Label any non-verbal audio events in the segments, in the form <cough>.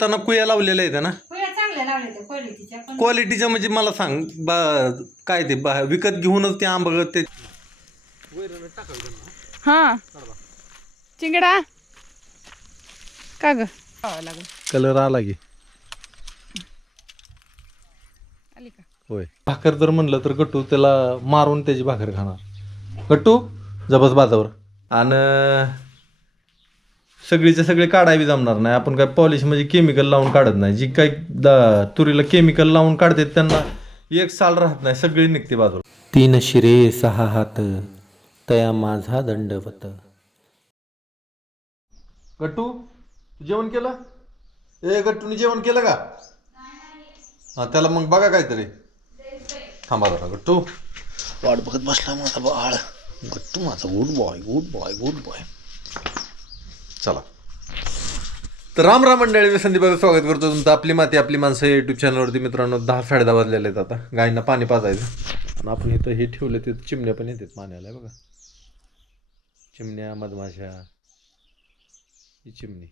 लावताना कुया लावलेल्या आहेत ना? पहिल्या चांगल्या लावल्या त्या क्वालिटीच्या पण क्वालिटीच्या म्हणजे मला सांग बा काय ते बा विकत घेऊनच ते आंब ते हा. चिंगडा. का ग? कलर आला की. आली का? होय. भाकर जर म्हणलं तर गट्टू त्याला मारून त्याची भाकर खाणार. गट्टू जबस बाजावर. आणि सगळीचे सगळे काढावी जमणार नाही. आपण काय पॉलिश म्हणजे केमिकल लावून काढत नाही. जी काही दा- तुरीला केमिकल लावून काढते त्यांना एक साल राहत नाही. सगळी निघते बाजूला. तीन शिरे सहा हात. तया माझा दंडवत. गट्टू तू जेवण केलं? ए गट्टूने जेवण केलं का? हा त्याला मग बघा काहीतरी. थांबा जरा गट्टू. वाट बघत बसला माझा बाळ. गट्टू माझा good boy good boy good boy चला. तर राम राम मंडळी मी संदीप स्वागत करतो तुमचं आपली माती आपली माणसं युट्यूब चॅनलवरती मित्रांनो दहा साडे दहा वाजलेले आहेत आता. गायींना पाणी पाजायचं. आणि आपण इथं हे ठेवलं तिथं चिमण्या पण येतात पाण्याला बघा. चिमण्या मधमाशा ही चिमणी.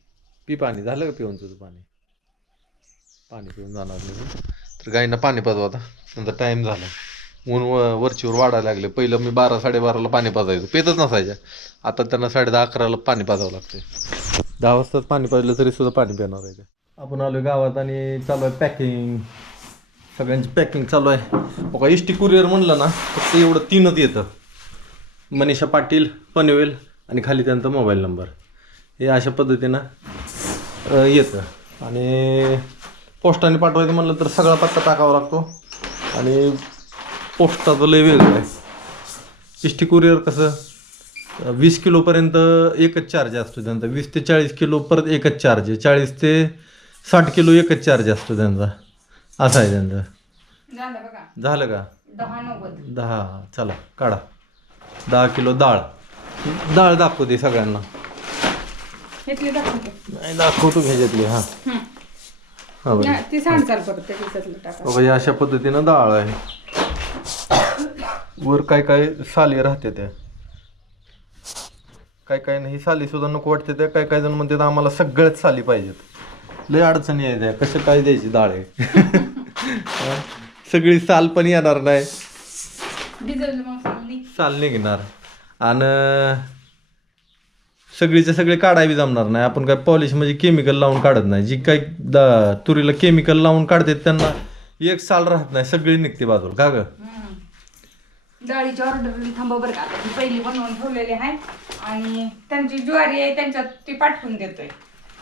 पी पाणी झालं का पिऊन तुझं पाणी? पाणी पिऊन जाणार नाही. तर गायींना पाणी पाजू आता. नंतर टाईम झाला. ऊन व- वरचीवर वाढायला लागले. पहिलं मी बारा साडेबाराला पाणी पाजायचो. पेतच नसायच्या. आता त्यांना साडे दहा अकराला पाणी पाजावं लागते दहा वाजताच पाणी पाजलं तरी सुद्धा पाणी पिणार आहे आपण आलो गावात आणि चालू आहे पॅकिंग सगळ्यांची पॅकिंग चालू आहे. बघा एस टी कुरिअर म्हणलं ना फक्त एवढं तीनच येतं. मनीषा पाटील पनवेल आणि खाली त्यांचा मोबाईल नंबर हे अशा पद्धतीनं येतं. आणि पोस्टाने पाठवायचं म्हणलं तर सगळा पत्ता टाकावा लागतो. आणि पोस्टाचं लय वेगळं आहे. इष्टी कुरिअर कसं? वीस किलोपर्यंत एकच चार्ज असतो त्यांचा. वीस ते चाळीस किलो परत एकच चार्ज आहे. चाळीस ते साठ किलो एकच चार्ज असतो त्यांचा. असं आहे त्यांचं. झालं का? दहा चला काढा. दहा किलो डाळ डाळ दाखवते सगळ्यांना. घेतली दाखवते. नाही दाखवतो ह्याच्यातली हां. हा. बघा. या अशा पद्धतीनं डाळ आहे. वर काय काय साली राहते त्या. काय काय नाही साली सुद्धा नको वाटते त्या. काय काय जण म्हणतात आम्हाला सगळ्याच साली पाहिजेत. लय अडचणी आहे त्या. कसं काय द्यायची डाळ? <laughs> सगळी साल पण येणार नाही. साल निघणार. आणि सगळीचे सगळे काढावी जमणार नाही. आपण काय पॉलिश म्हणजे केमिकल लावून काढत नाही. जी काही तुरीला केमिकल लावून काढते त्यांना एक साल राहत नाही. सगळी निघते बाजूला. का ग? डाळीची ऑर्डर थांबा बरं का आता ती पहिली बनवून ठेवलेली आहे. आणि त्यांची ज्वारी आहे त्यांच्यात ती पाठवून देतोय.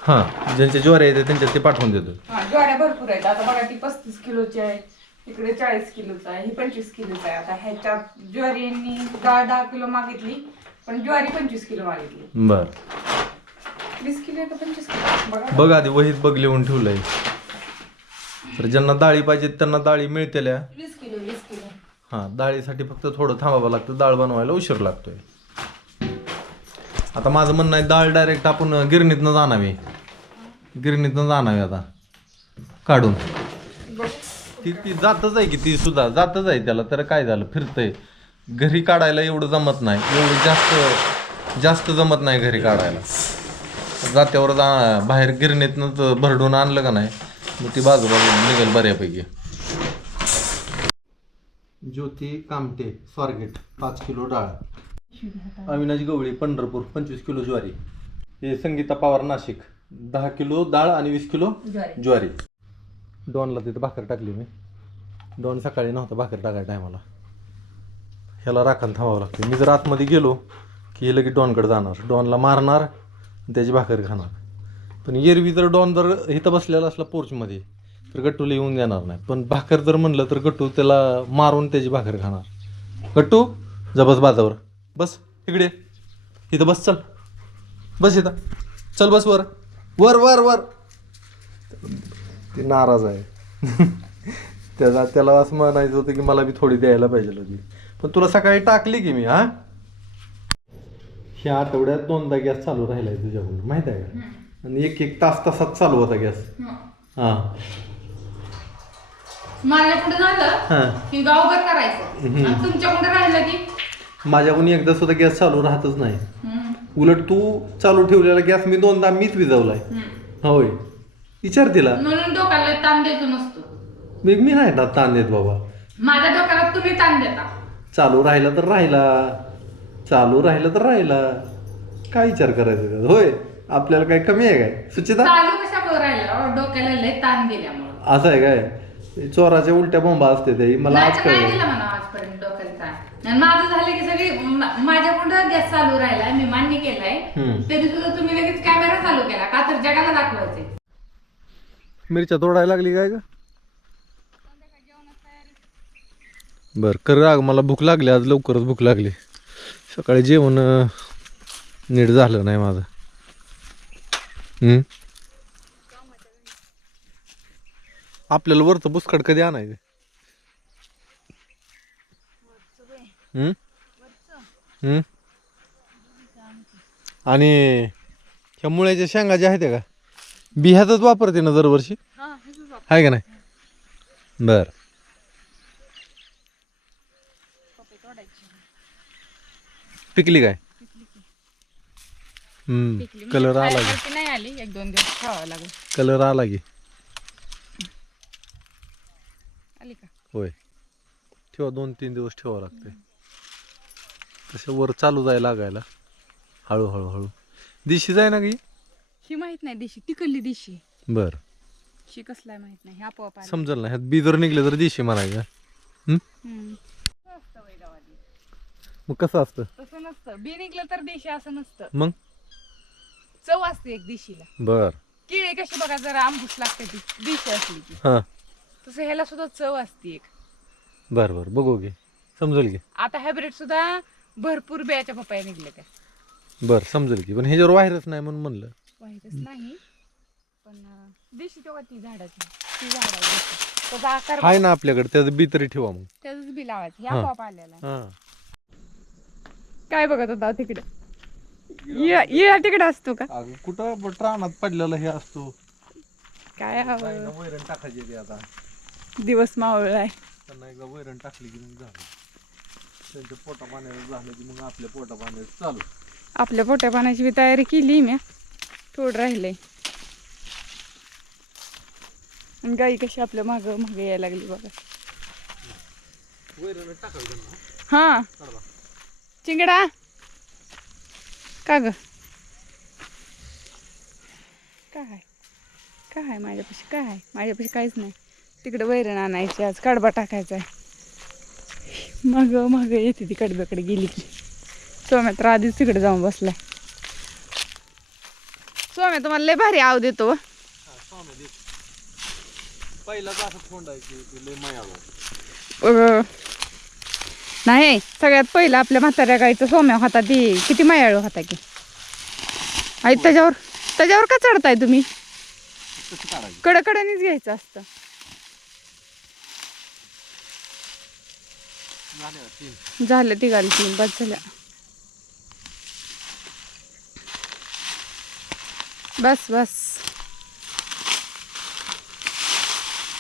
हां ज्यांचे ज्वारी येते त्यांच्यात ते पाठवून देतो. हा ज्वाऱ्या भरपूर आहेत. आता बघा ती पस्तीस किलोची आहे इकडे चाळीस किलोचा आहे ही पंचवीस किलोचा आहे. आता ह्याच्यात ज्वारींनी दहा दहा किलो मागितली पण ज्वारी पंचवीस किलो मागितली. बर. वीस किलो आहे का पंचवीस किलो? बघा. बघ आधी वहीत बघ लिहून ठेवलंय. तर ज्यांना डाळी पाहिजेत त्यांना डाळी मिळतेल्या. वीस किलो हां डाळीसाठी फक्त थोडं थांबावं लागतं. डाळ बनवायला उशीर लागतोय. आता माझं म्हणणं आहे डाळ डायरेक्ट आपण गिरणीतनं जाणावी. गिरणीतनं जाणावी आता. काढून. ती ती जातच आहे की ती सुद्धा. जातच आहे त्याला. तर काय झालं? फिरतंय. घरी काढायला एवढं जमत नाही. एवढं जास्त जास्त जमत नाही घरी काढायला. जात्यावर जा बाहेर गिरणीतनं भरडून आणलं का नाही? मग ती बाजूबाजू निघेल बऱ्यापैकी. ज्योती कामटे स्वारगेट पाच किलो डाळ. अविनाश गवळी पंढरपूर पंचवीस किलो ज्वारी. हे संगीता पवार नाशिक. दहा किलो डाळ आणि वीस किलो ज्वारी. डॉनला तिथं भाकर टाकली मी. डॉन सकाळी नव्हता भाकर टाकायला टायमाला. ह्याला राखण थांबावं लागते. मी जर आतमध्ये गेलो की हे लगेच डॉनकडे जाणार. डॉनला मारणार आणि त्याची भाकर खाणार. पण एरवी जर डॉन जर इथं बसलेला असला पोर्चमध्ये तर गट्टूला येऊन देणार नाही. पण भाकर जर म्हणलं तर गट्टू त्याला मारून त्याची भाकर खाणार. गट्टू जबस बाजावर. बस इकडे. इथं बस चल. बस इथं. चल बस वर. वर वर वर. ती नाराज आहे. <laughs> त्याला त्याला असं म्हणायचं होतं की मला बी थोडी द्यायला पाहिजे होती. पण तुला सकाळी टाकली की मी हा? ह्या आठवड्यात दोनदा गॅस चालू राहिलाय तुझ्याकडून माहीत आहे का? आणि एक एक तास तासात चालू होता गॅस. हा. माझ्याकडे झालं हा. की गावभर करायचं. हम्म. आणि तुमच्याकडे राहिलं की माझ्याकडून एकदा सुद्धा गॅस चालू राहतच नाही. हम्म. उलट तू चालू ठेवलेला गॅस मी दोनदा मीच विजवलाय. हम्म. होय. विचार तिला. म्हणून डोक्याला ताण देतो नसतो. मी मी नाही ना ताण देत बाबा. माझ्या डोक्याला तुम्ही ताण देता. चालू राहिला तर राहिला. चालू राहिला तर राहिला. काय विचार करायचा त्याचा? होय. आपल्याला काय कमी आहे काय? सुचिता? चालू कशामुळे राहिला? अहो, डोक्याला लय ताण दिल्यामुळे. असं आहे काय? चोराच्या उलट्या बोंबा असते ते मला आज कळलं. दिला म्हणा आजपर्यंत डोक्याला ताण आणि माझं झालं की सगळी मा- माझ्याकडून गॅस चालू राहिलाय मी मान्य केलाय. हम्म. तरी सुद्धा तुम्ही लगेच कॅमेरा चालू केला का तर जगाला दाखवायचे. मिरच्या तोडायला लागली काय का बर कर राग मला भूक लागली आज लवकरच भूक लागली. सकाळी जेवण अं, नीट झालं नाही माझं. हम्म? आपल्याला वरचं बुसकट कधी आणायचं? आणि ह्या मुळ्याच्या शेंगा ज्या आहेत का? बिह्यातच वापरते ना दरवर्षी? आहे का नाही? बर. पिकली काय? हम्म कलर आला की. कलर आला की आली का होय. ठेवा दोन तीन दिवस ठेवावं लागते तसं वर चालू जायला लागायला हळूहळू हळू दिशी जाय ना की ही? माहीत नाही दिशी तिकडली दिशी. बर. शी कसलाय माहीत नाही ह्या आपोआप आली. समजल ना ह्यात बी जर निघले तर दिशी म्हणायचं हम्म? हम्म. कसं असतं वै गावाली? मग कसं असतं? तसं नसतं. बी निघलं तर दिशी असं नसतं. मग? चव असते एक दिशीला. बर. केळी कशी बघा जरा आंबूस लागते ती. दिशी असली की. हां. तसं ह्याला सुद्धा चव असते एक. बर बर. बघू की समजेल की? आता हायब्रिड सुद्धा भरपूर बियाच्या पपाया निघले त्या. बर समजेल की. पण ह्याच्यावर व्हायरस नाही म्हणून म्हणलं. वाईटच नाही पण अं, देशी तेव्हा ती झाडाची? ती झाड आहे देशी. त्याचा आकार आहे ना आपल्याकडे. त्याचं बी तरी ठेवा मग. त्याच बी लावायचं. हे. हा. आलेला. हां. काय बघत होता तिकडे? ये तिकडे असतो का? अगं कुठं? रानात पडलेला हे असतो. काय हवं? वैरण टाकायची ते आता. दिवस मावळ आहे त्यांना एकदा वैरण टाकली की मग झालं. त्यांच्या पोटा पाण्याचं झालं की मग आपल्या पोटा पाण्याचं चालू. आपल्या पोट्या पाण्याची बी तयारी केली मी. थोडं राहिले आणि गाई कशी आपल्या माग मागे यायला लागली बघा. वैरण टाकायचं त्यांना. हा. चिंगडा. का ग? काय? काय? माझ्यापाशी काय? माझ्यापाशी काहीच नाही. तिकडे वैरण आणायची आज कडबा टाकायचा आहे मग मग येते ती कडब्याकडे गेली की. सोम्या तर आधीच तिकडे जाऊन बसलाय. सोम्या तुम्हाला लय भारी आव देतो नाही सगळ्यात पहिलं आपल्या म्हाताऱ्या गाईचं सोम्या होता ती. किती मायाळू होता की. आई त्याच्यावर त्याच्यावर का चढताय तुम्ही? कडकडनीच घ्यायचं असतं. झाले का तीन बस झाल्या. बस बस.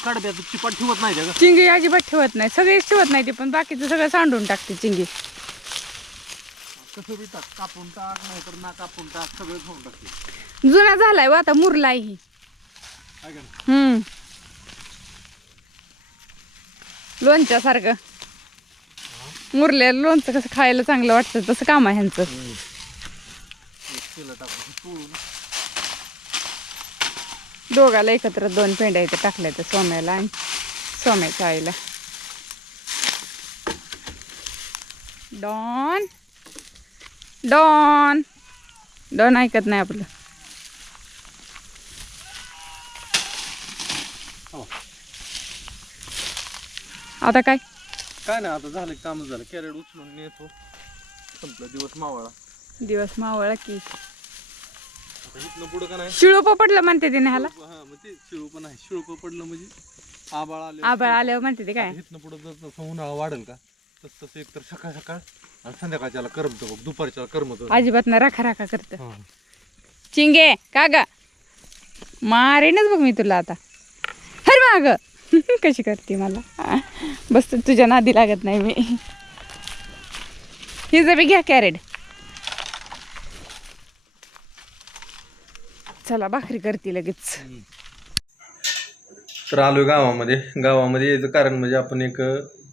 काढब्याचं चिपाट ठेवत नाही का चिंगी अजिबात ठेवत नाही. सगळीच ठेवत नाही ती पण बाकीचं सगळं सांडून टाकते चिंगी. कसं बी टाक कापून टाक नाही तर ना कापून टाक सगळं खाऊन टाकते. जुना झालाय व आता मुरलाय ही. काय का नाही? हम्म. लोणच्या सारखं मुरलेलं लोणचं कसं खायला चांगलं वाटतं तसं काम आहे ह्यांचं. दोघाला एकत्र दोन पेंड्या इथे टाकल्या त्या सोम्याला आणि सोम्याच्या आईला. डॉन डॉन डॉन ऐकत नाही आपलं. आता काय? काय नाही आता झालं काम झालं. कॅरेट उचलून नेतो. संपला दिवस मावळा. दिवस मावळा की. आता इथनं पुढं का नाही? शिळोप पडलं म्हणते तिने ह्याला. हा मग ते शिळू पण आहे शिळू पडलं म्हणजे आबाळ आले आबाळ आल्यावर म्हणते ते काय? इथनं पुढं जर तसं उन्हाळा वाढेल का तस तसं एकतर सकाळ सकाळ आणि संध्याकाळच्याला करमतं बघ दुपारच्याला करमत. अजिबात ना राखा राखा करत. चिंगे का ग? मारेनच बघ मी तुला आता. हर माग. <laughs> कशी करते मला? बस तुझ्या नादी लागत नाही मी. हिचं बी घ्या कॅरेट चला भाकरी करते लगेच. तर आलो गावामध्ये. गावामध्ये यायचं कारण म्हणजे आपण एक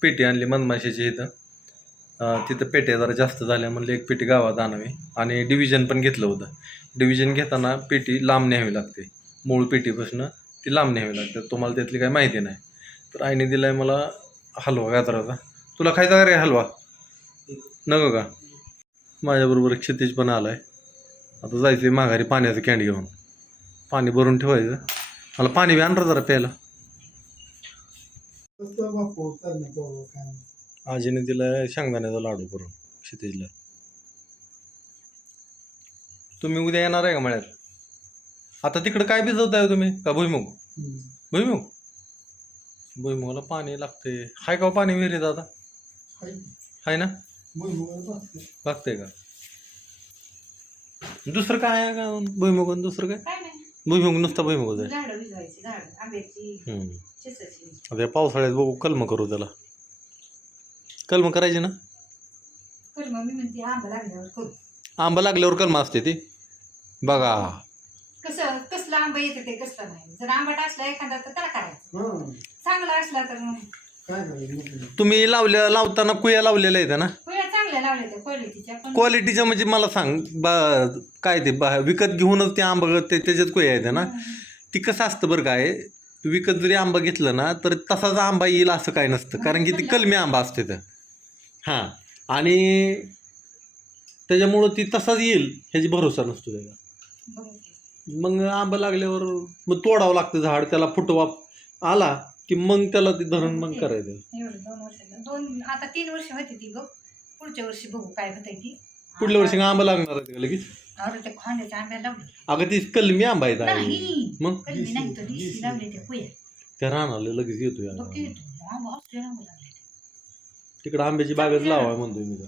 पेटी आणली मधमाशीची इथं. तिथं पेट्या जरा जास्त झाल्या म्हणलं एक पेटी गावात आणावी. आणि डिव्हिजन पण घेतलं होतं. डिव्हिजन घेताना पेटी लांब न्यावी लागते. मूळ पेटीपासून ती लांब न्यावी लागते तुम्हाला त्यातली काही माहिती नाही. तर आईने दिलाय मला हलवा गाजराचा. तुला खायचा का रे हलवा? नको का? माझ्याबरोबर क्षितिज पण आलाय. आता जायचं आहे माघारी पाण्याचं कॅन्ड घेऊन. पाणी भरून ठेवायचं. मला पाणी बी आणणार जरा प्यायला. आजीने दिलाय शेंगदाण्याचा लाडू करून क्षितिजला. तुम्ही उद्या येणार आहे का मळ्यात? आता तिकडं काय भिजवताय तुम्ही? का भुईमुग? भुईमुग? भुईमुगाला पाणी लागते हाय का हो पाणी विहिरीत आता? हाय ना? लागतंय का? दुसरं काय आहे का भुईमुग आणि दुसरं काय? भुईमुग नुसता. चिसाची आता या पावसाळ्यात बघू कलम करू त्याला. कलम करायची ना? आंबा लागल्यावर कलम असते ती. बघा. कसं कसलं आंबा येते ते कसलं नाही. जर आंबट असला एखादा तर त्याला करायचं. चांगला असला तर मग. तुम्ही लावल्या लावताना कुया लावलेल्या आहेत ना? चांगल्या लावल्या त्या क्वालिटीच्या पण क्वालिटीच्या म्हणजे मला सांग बा काय ते बा विकत घेऊनच ते आंबा ते त्याच्यात कुया आहेत ना? ती कसं असतं बरं काय विकत जरी आंबा घेतलं ना तर तसाच आंबा येईल असं काय नसतं. कारण की ती कलमी आंबा असते तर हां. आणि त्याच्यामुळं ती तसाच येईल ह्याची भरोसा नसतो की. मग आंबा लागल्यावर मग तोडावं लागतं झाड त्याला फुटवा आला की मग त्याला ते धरण मग करायचं. एवढं दोन वर्ष दोन आता तीन वर्ष होती ती बघ पुढच्या वर्षी बघू काय होतंय ती. पुढल्या वर्षी आंबा लागणार आहे का लगेच? अरे लावले. अगं ती कलमी आंबा आहे ताई. नाही मग? कलमी नाही तर दिशी लावले ते कुया त्या रानाला लगेच येतो बघ की याला तू, आंबा असले आंबा लागले तिकडं आंब्याची बागच लावाय म्हणतोय मी तर.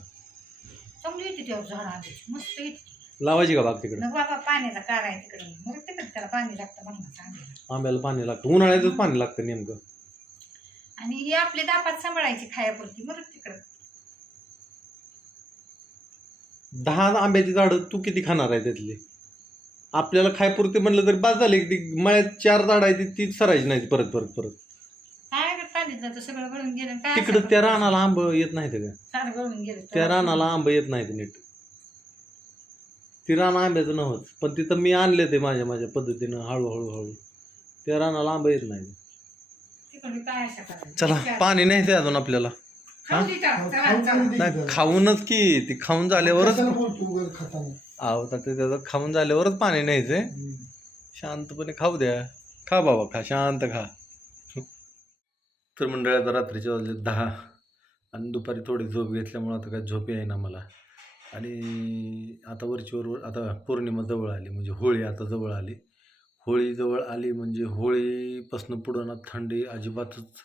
चांगली येते त्यावर झाड आंब्याची. मस्त येते लावायची का बाग तिकडे? मग बाबा पाण्याचा कार आहे तिकडे. मग तिकडे त्याला पाणी लागतं म्हणून सांगितलं. आंब्याला पाणी लागतं. उन्हाळ्यातच पाणी लागतं नेमकं. आणि ही आपली दापात सांभाळायची खायापुरती. मग तिकडं. दहा आंब्याची झाडं तू किती खाणार आहे त्यातली? आपल्याला खायपुरते म्हणलं तरी बाद झाले. ती मळ्यात चार झाड आहे ती तीच सरायची नाही परत परत परत. काय करत पाणी जातं. सगळं गळून गेलं काय तिकडं त्या? रानाला आंब येत नाहीत का सारं गळून गेलं. त्या रानाला आंब येत नाहीत नीट. ती रान आंब्याचं नव्हतं. पण तिथं मी आणले ते माझ्या माझ्या पद्धतीनं हळूहळू हळू. त्या रानाला आंबा येत नाही. तिकडे काय अशा करायचं चला पाणी नाही ते अजून आपल्याला. खाऊ दे चला, चला, चला. नाही खाऊनच की ती खाऊन झाल्यावरच आहो तर ते त्याचं खाऊन झाल्यावरच पाणी न्यायचंय. शांतपणे खाऊ द्या. खा बाबा खा शांत खा. तर मंडळात रात्रीचे वाजले दहा. आणि दुपारी थोडी झोप घेतल्यामुळं आता काय झोप येईना मला. आणि आता वरचीवर आता पौर्णिमा जवळ आली म्हणजे होळी आता जवळ आली. होळी जवळ आली म्हणजे होळीपासून पुढं ना थंडी अजिबातच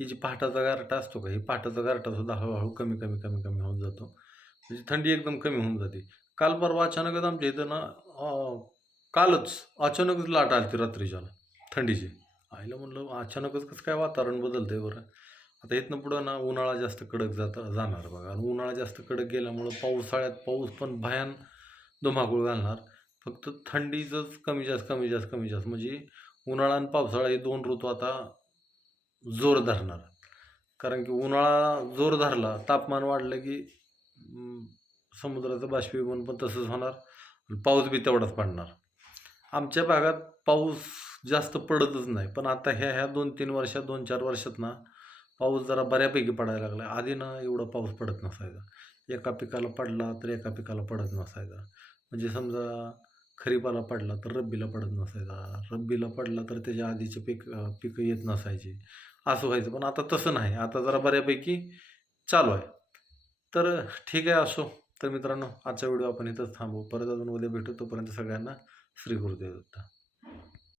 ही जी पहाटाचा गारटा असतो का ही पहाटाचा गारठा सुद्धा हळूहळू कमी कमी कमी कमी होऊन जातो. म्हणजे थंडी एकदम कमी होऊन जाते. काल परवा अचानकच आमच्या इथं ना कालच अचानकच लाट आली रात्रीच्या थंडीची. आईला म्हणलं अचानकच कसं काय वातावरण बदलतंय बरं? आता इथनं पुढं ना उन्हाळा जास्त कडक जाता जाणार बघा. आणि उन्हाळा जास्त कडक गेल्यामुळं पावसाळ्यात पाऊस पण भयान धुमाकूळ घालणार. फक्त थंडीचंच कमी जास्त कमी जास्त कमी जास्त. म्हणजे उन्हाळा आणि पावसाळा हे दोन ऋतू आता जोर धरणार. कारण की उन्हाळा जोर धरला तापमान वाढलं की समुद्राचं बाष्पीभवन पण तसंच होणार पाऊस बी तेवढाच पडणार. आमच्या भागात पाऊस जास्त पडतच नाही. पण आता ह्या ह्या दोन तीन वर्षात दोन चार वर्षात ना पाऊस जरा बऱ्यापैकी पडायला लागला आधी ना एवढा पाऊस पडत नसायचा. एका पिकाला पडला तर एका पिकाला पडत नसायचा. म्हणजे समजा खरीपाला पडला तर रब्बीला पडत नसायचा. रब्बीला पडला तर त्याच्या आधीचे पीक पिकं येत नसायची. असं व्हायचं. पण आता तसं नाही. आता जरा बऱ्यापैकी चालू आहे. तर ठीक आहे असो. तर मित्रांनो आजचा व्हिडिओ आपण इथंच थांबू परत अजून उद्या भेटू. तोपर्यंत सगळ्यांना श्री गुरुदेव.